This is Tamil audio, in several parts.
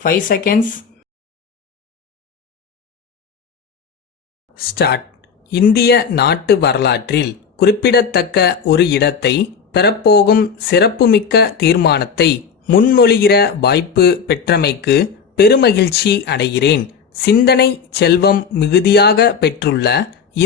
5 seconds. ஸ்டார்ட். இந்திய நாட்டு வரலாற்றில் குறிப்பிடத்தக்க ஒரு இடத்தை பெறப்போகும் சிறப்புமிக்க தீர்மானத்தை முன்மொழிகிற வாய்ப்பு பெற்றமைக்கு பெருமகிழ்ச்சி அடைகிறேன். சிந்தனை செல்வம் மிகுதியாக பெற்றுள்ள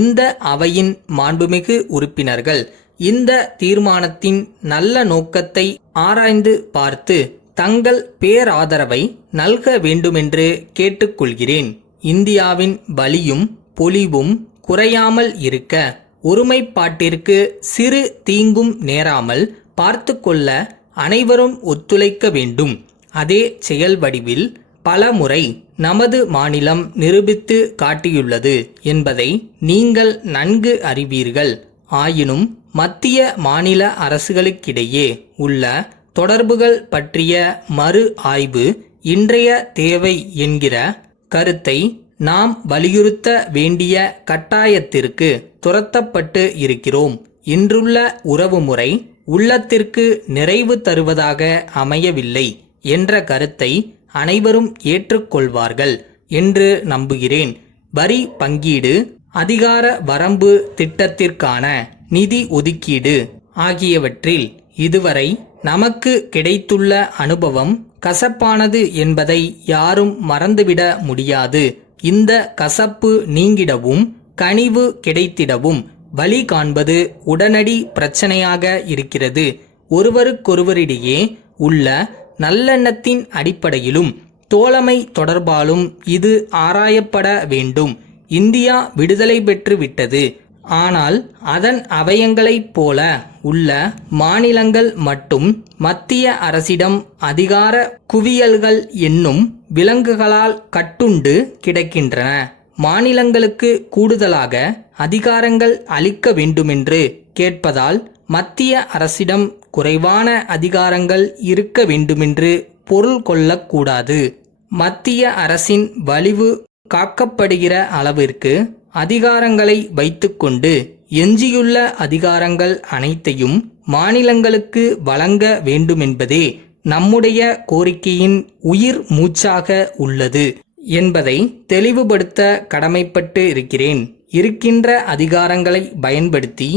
இந்த அவையின் மாண்புமிகு உறுப்பினர்கள் இந்த தீர்மானத்தின் நல்ல நோக்கத்தை ஆராய்ந்து பார்த்து தங்கள் பேராதரவை நல்க வேண்டுமென்று கேட்டுக்கொள்கிறேன். இந்தியாவின் வலியும் பொலிவும் குறையாமல் இருக்க ஒருமைப்பாட்டிற்கு சிறு தீங்கும் நேராமல் பார்த்து கொள்ள அனைவரும் ஒத்துழைக்க வேண்டும். அதே செயல் வடிவில் பல முறை நமது மாநிலம் நிரூபித்து காட்டியுள்ளது என்பதை நீங்கள் நன்கு அறிவீர்கள். ஆயினும் மத்திய மாநில அரசுகளுக்கிடையே உள்ள தொடர்புகள் பற்றிய மறு ஆய்வு இன்றைய தேவை என்கிற கருத்தை நாம் வலியுறுத்த வேண்டிய கட்டாயத்திற்கு துரத்தப்பட்டு இருக்கிறோம். இன்றுள்ள உறவுமுறை உள்ளத்திற்கு நிறைவு தருவதாக அமையவில்லை என்ற கருத்தை அனைவரும் ஏற்றுக்கொள்வார்கள் என்று நம்புகிறேன். வரி பங்கீடு, அதிகார வரம்பு திட்டத்திற்கான நிதி ஒதுக்கீடு ஆகியவற்றில் இதுவரை நமக்கு கிடைத்துள்ள அனுபவம் கசப்பானது என்பதை யாரும் மறந்துவிட முடியாது. இந்த கசப்பு நீங்கிடவும் கனிவு கிடைத்திடவும் வழி காண்பது உடனடி பிரச்சனையாக இருக்கிறது. ஒருவருக்கொருவரிடையே உள்ள நல்லெண்ணத்தின் அடிப்படையிலும் தோழமை தொடர்பாலும் இது ஆராயப்பட வேண்டும். இந்தியா விடுதலை பெற்று விட்டது. ஆனால் அதன் அவயங்களைப் போல உள்ள மாநிலங்கள் மட்டும் மத்திய அரசிடம் அதிகார குவியல்கள் என்னும் விலங்குகளால் கட்டுண்டு கிடக்கின்றன. மாநிலங்களுக்கு கூடுதலாக அதிகாரங்கள் அளிக்க வேண்டுமென்று கேட்பதால் மத்திய அரசிடம் குறைவான அதிகாரங்கள் இருக்க வேண்டுமென்று பொருள் கொள்ளக்கூடாது. மத்திய அரசின் வலிவு காக்கப்படுகிற அளவிற்கு அதிகாரங்களை வைத்துக்கொண்டு எஞ்சியுள்ள அதிகாரங்கள் அனைத்தையும் மாநிலங்களுக்கு வழங்க வேண்டுமென்பதே நம்முடைய கோரிக்கையின் உயிர் மூச்சாக உள்ளது என்பதை தெளிவுபடுத்த கடமைப்பட்டு இருக்கிறேன். இருக்கின்ற அதிகாரங்களை பயன்படுத்தி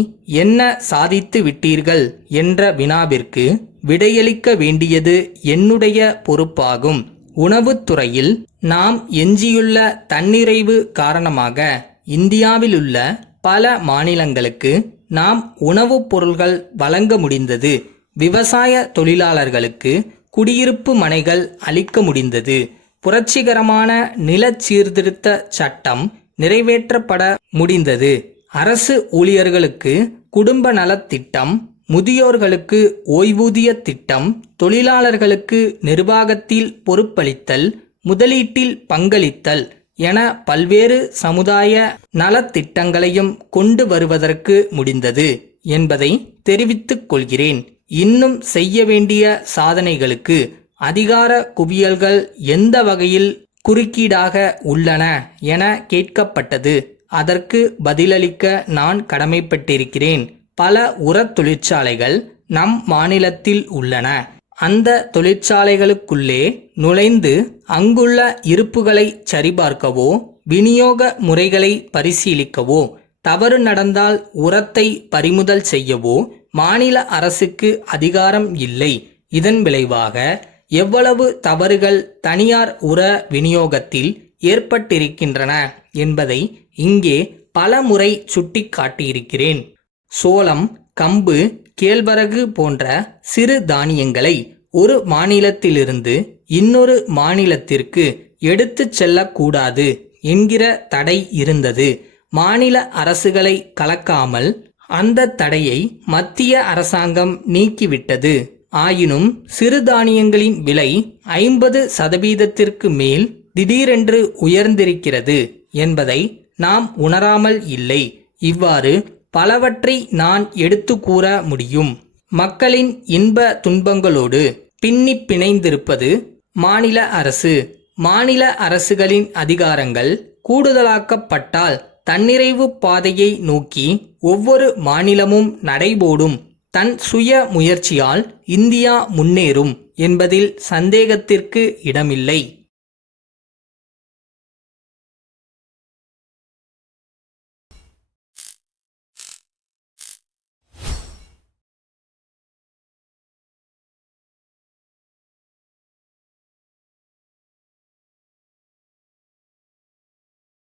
என்ன சாதித்து விட்டீர்கள் என்ற வினாவிற்கு விடையளிக்க வேண்டியது என்னுடைய பொறுப்பாகும். உணவுத்துறையில் நாம் எஞ்சியுள்ள தன்னிறைவு காரணமாக இந்தியாவிலுள்ள பல மாநிலங்களுக்கு நாம் உணவுப் பொருள்கள் வழங்க முடிந்தது. விவசாய தொழிலாளர்களுக்கு குடியிருப்பு மனைகள் அளிக்க முடிந்தது. புரட்சிகரமான நில சீர்திருத்த சட்டம் நிறைவேற்றப்பட முடிந்தது. அரசு ஊழியர்களுக்கு குடும்ப நலத்திட்டம், முதியோர்களுக்கு ஓய்வூதிய திட்டம், தொழிலாளர்களுக்கு நிர்வாகத்தில் பொறுப்பளித்தல், முதலீட்டில் பங்களித்தல் என பல்வேறு சமுதாய நலத்திட்டங்களையும் கொண்டு வருவதற்கு முடிந்தது என்பதை தெரிவித்துக் கொள்கிறேன். இன்னும் செய்ய வேண்டிய சாதனைகளுக்கு அதிகார குவியல்கள் எந்த வகையில் குறுக்கீடாக உள்ளன என கேட்கப்பட்டது. அதற்கு பதிலளிக்க நான் கடமைப்பட்டிருக்கிறேன். பல உரத் தொழிற்சாலைகள் நம் மாநிலத்தில் உள்ளன. அந்த தொழிற்சாலைகளுக்குள்ளே நுழைந்து அங்குள்ள இருப்புகளை சரிபார்க்கவோ விநியோக முறைகளை பரிசீலிக்கவோ, தவறு நடந்தால் உரத்தை பறிமுதல் செய்யவோ மாநில அரசுக்கு அதிகாரம் இல்லை. இதன் விளைவாக எவ்வளவு தவறுகள் தனியார் உர விநியோகத்தில் ஏற்பட்டிருக்கின்றன என்பதை இங்கே பல முறை சுட்டிக்காட்டியிருக்கிறேன். சோளம், கம்பு, கேழ்வரகு போன்ற சிறு தானியங்களை ஒரு மாநிலத்திலிருந்து இன்னொரு மாநிலத்திற்கு எடுத்துச் செல்லக்கூடாது என்கிற தடை இருந்தது. மாநில அரசுகளை கலக்காமல் அந்த தடையை மத்திய அரசாங்கம் நீக்கிவிட்டது. ஆயினும் சிறுதானியங்களின் விலை 50% மேல் திடீரென்று உயர்ந்திருக்கிறது என்பதை நாம் உணராமல் இல்லை. இவ்வாறு பலவற்றை நான் எடுத்து கூற முடியும். மக்களின் இன்ப துன்பங்களோடு பின்னி பிணைந்திருப்பது மாநில அரசு. மாநில அரசுகளின் அதிகாரங்கள் கூடுதலாக்கப்பட்டால் தன்னிறைவு பாதையை நோக்கி ஒவ்வொரு மாநிலமும் நடைபோடும். தன் சுய முயற்சியால் இந்தியா முன்னேறும் என்பதில் சந்தேகத்திற்கு இடமில்லை.